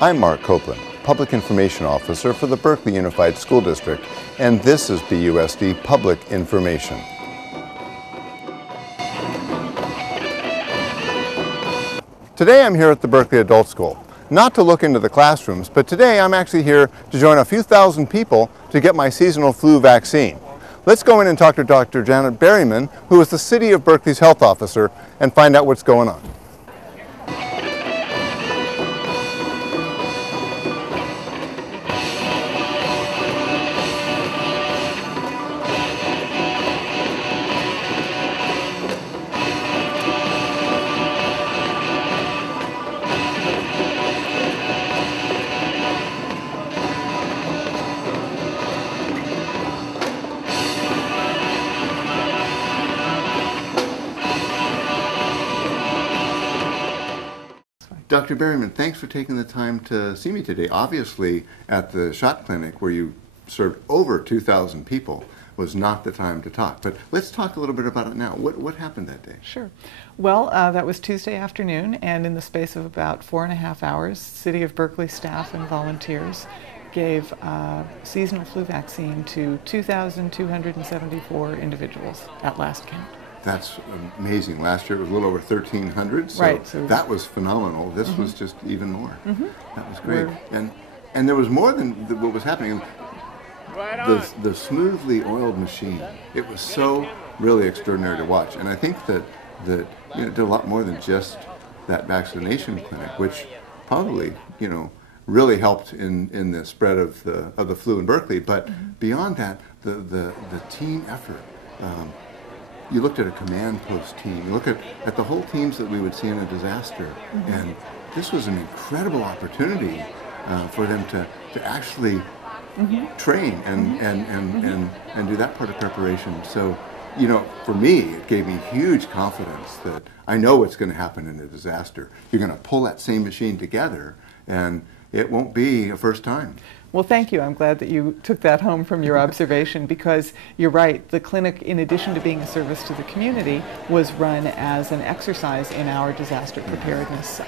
I'm Mark Coplan, Public Information Officer for the Berkeley Unified School District, and this is BUSD Public Information. Today I'm here at the Berkeley Adult School, not to look into the classrooms, but today I'm actually here to join a few thousand people to get my seasonal flu vaccine. Let's go in and talk to Dr. Janet Berryman, who is the City of Berkeley's health officer, and find out what's going on. Dr. Berryman, thanks for taking the time to see me today. Obviously, at the shot clinic where you served over 2,000 people was not the time to talk. But let's talk a little bit about it now. What happened that day? Sure. Well, that was Tuesday afternoon, and in the space of about 4.5 hours, City of Berkeley staff and volunteers gave seasonal flu vaccine to 2,274 individuals at last count. That's amazing. Last year it was a little over 1,300, so, right, so that was phenomenal. This was just even more. That was great. And there was more than what was happening. The smoothly oiled machine, it was so really extraordinary to watch. And I think that it did a lot more than just that vaccination clinic, which probably, really helped in the spread of the flu in Berkeley. But beyond that, the team effort. You looked at a command post team. You look at the whole teams that we would see in a disaster, and this was an incredible opportunity for them to actually train and do that part of preparation. So, for me, it gave me huge confidence that I know what's going to happen in a disaster. You're going to pull that same machine together, and it won't be a first time. Well, thank you. I'm glad that you took that home from your observation, because you're right. The clinic, in addition to being a service to the community, was run as an exercise in our disaster preparedness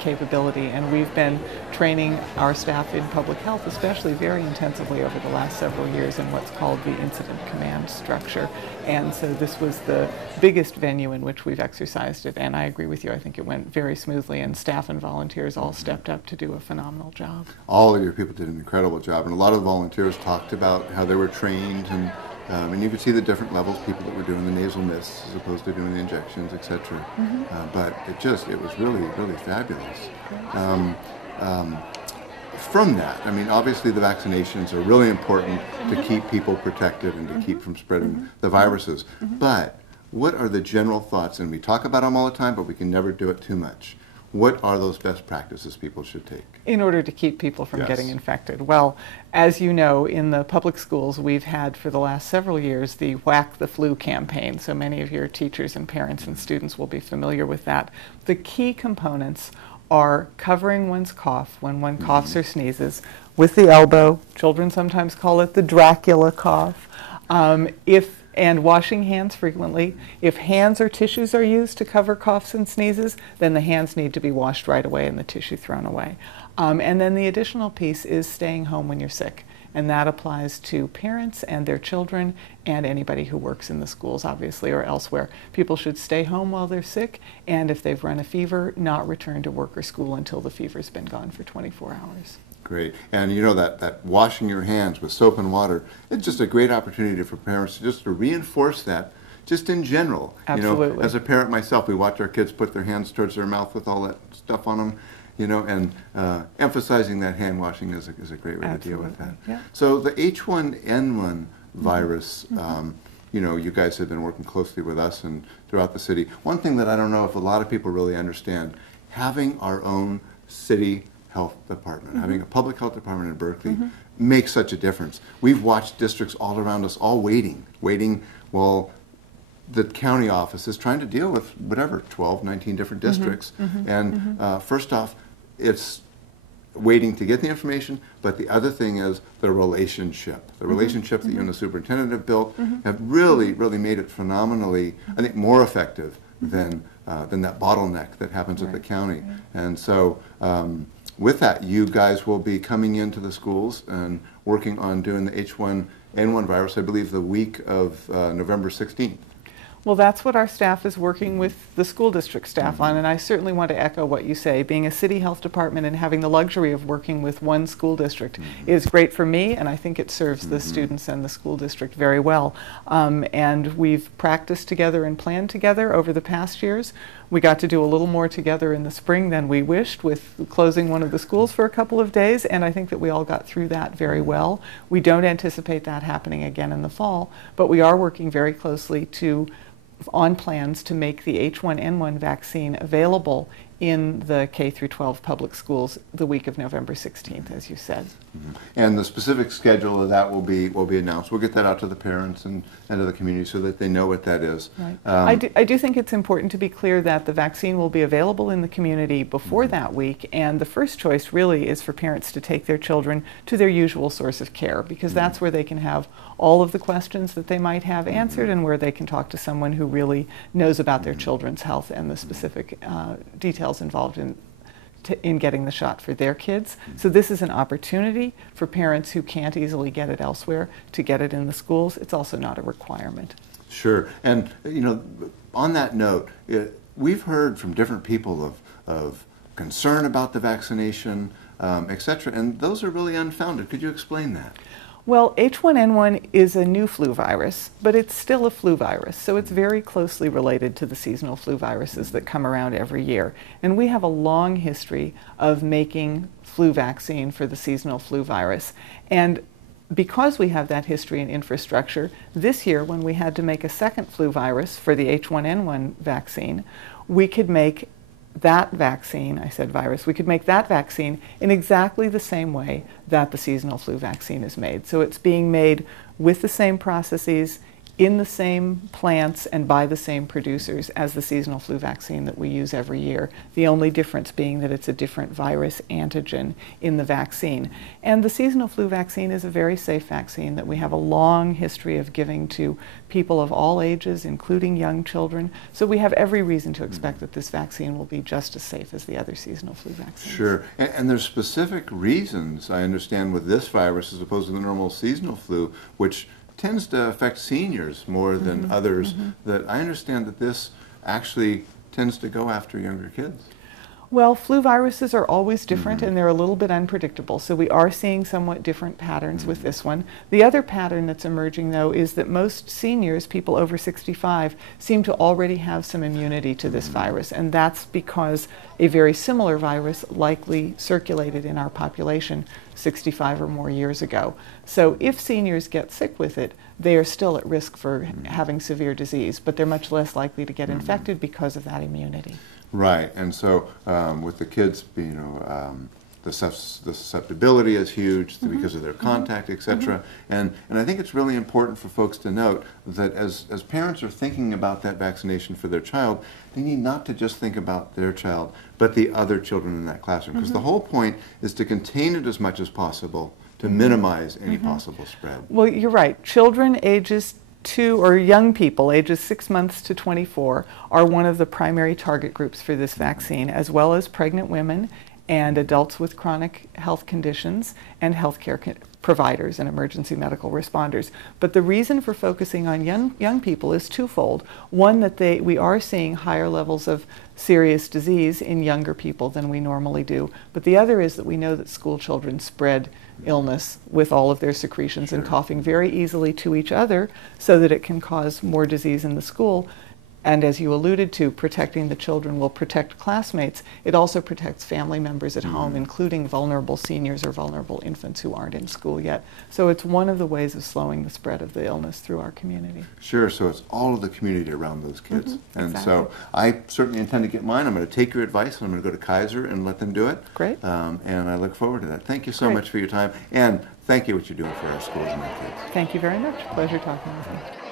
capability. And we've been training our staff in public health, especially very intensively over the last several years, in what's called the incident command structure. And so this was the biggest venue in which we've exercised it. And I agree with you. I think it went very smoothly, and staff and volunteers all stepped up to do a phenomenal job. All of your people did an incredible job, and a lot of the volunteers talked about how they were trained, and you could see the different levels, people that were doing the nasal mists as opposed to doing the injections, etc. But it was really, really fabulous. From that, obviously the vaccinations are really important to keep people protected and to keep from spreading the viruses. But what are the general thoughts? And we talk about them all the time, but we can never do it too much. What are those best practices people should take in order to keep people from getting infected? Well, as you know, in the public schools, we've had for the last several years the Whack the Flu campaign. So many of your teachers and parents and students will be familiar with that. The key components are covering one's cough when one coughs or sneezes with the elbow. Children sometimes call it the Dracula cough. And washing hands frequently. If hands or tissues are used to cover coughs and sneezes, then the hands need to be washed right away and the tissue thrown away. And then the additional piece is staying home when you're sick. And that applies to parents and their children and anybody who works in the schools, obviously, or elsewhere. People should stay home while they're sick, and if they've run a fever, not return to work or school until the fever's been gone for 24 hours. Great. And that washing your hands with soap and water, it's just a great opportunity for parents to reinforce that just in general. Absolutely. As a parent myself, we watch our kids put their hands towards their mouth with all that stuff on them, and emphasizing that hand washing is a great way to deal with that. Yeah. So the H1N1 virus, you guys have been working closely with us and throughout the city. One thing that I don't know if a lot of people really understand, having our own city health department, having a public health department in Berkeley makes such a difference. We've watched districts all around us all waiting while the county office is trying to deal with 12, 19 different districts. And first off, it's waiting to get the information, but the other thing is the relationship. The relationship that you and the superintendent have built have really, really made it phenomenally, I think, more effective than that bottleneck that happens at the county. And so with that, you guys will be coming into the schools and working on doing the H1N1 virus, I believe, the week of November 16th. Well, that's what our staff is working with the school district staff on, and I certainly want to echo what you say. Being a city health department and having the luxury of working with one school district is great for me, and I think it serves the students and the school district very well. And we've practiced together and planned together over the past years. We got to do a little more together in the spring than we wished, with closing one of the schools for a couple of days, and I think that we all got through that very well. We don't anticipate that happening again in the fall, but we are working very closely on plans to make the H1N1 vaccine available in the K-12 public schools the week of November 16th, as you said. And the specific schedule of that will be announced. We'll get that out to the parents and to the community so that they know what that is. Right. I do think it's important to be clear that the vaccine will be available in the community before that week, and the first choice really is for parents to take their children to their usual source of care, because that's where they can have all of the questions that they might have answered, and where they can talk to someone who really knows about their children's health and the specific details involved in getting the shot for their kids. So this is an opportunity for parents who can't easily get it elsewhere to get it in the schools. It's also not a requirement. Sure. And you know, on that note, we've heard from different people of concern about the vaccination, etc., and those are really unfounded. Could you explain that? Well, H1N1 is a new flu virus, but it's still a flu virus, so it's very closely related to the seasonal flu viruses that come around every year. And we have a long history of making flu vaccine for the seasonal flu virus. And because we have that history and infrastructure, this year when we had to make a second flu virus for the H1N1 vaccine, we could make that vaccine, I said virus, we could make that vaccine in exactly the same way that the seasonal flu vaccine is made. So it's being made with the same processes, in the same plants, and by the same producers as the seasonal flu vaccine that we use every year. The only difference being that it's a different virus antigen in the vaccine. And the seasonal flu vaccine is a very safe vaccine that we have a long history of giving to people of all ages, including young children. So we have every reason to expect that this vaccine will be just as safe as the other seasonal flu vaccines. Sure. And there's specific reasons, I understand, with this virus as opposed to the normal seasonal flu, which tends to affect seniors more than others, that I understand that this actually tends to go after younger kids. Well, flu viruses are always different, and they're a little bit unpredictable, so we are seeing somewhat different patterns with this one. The other pattern that's emerging, though, is that most seniors, people over 65, seem to already have some immunity to this virus, and that's because a very similar virus likely circulated in our population 65 or more years ago. So if seniors get sick with it, they are still at risk for having severe disease, but they're much less likely to get infected because of that immunity. Right, and so with the kids, you know, the susceptibility is huge because of their contact, etc. And I think it's really important for folks to note that as parents are thinking about that vaccination for their child, they need not to just think about their child, but the other children in that classroom. Because the whole point is to contain it as much as possible, to minimize any possible spread. Well, you're right. Children ages 2, or young people ages 6 months to 24 are one of the primary target groups for this vaccine, as well as pregnant women and adults with chronic health conditions and healthcare providers and emergency medical responders. But the reason for focusing on young people is twofold. One, that we are seeing higher levels of serious disease in younger people than we normally do. But the other is that we know that school children spread illness with all of their secretions and coughing very easily to each other, so that it can cause more disease in the school. And as you alluded to, protecting the children will protect classmates. It also protects family members at home, including vulnerable seniors or vulnerable infants who aren't in school yet. So it's one of the ways of slowing the spread of the illness through our community. Sure, so it's all of the community around those kids. And exactly. So I certainly intend to get mine. I'm going to take your advice, and I'm going to go to Kaiser and let them do it. Great. And I look forward to that. Thank you so much for your time, and thank you for what you're doing for our schools and our kids. Thank you very much. Pleasure talking with you.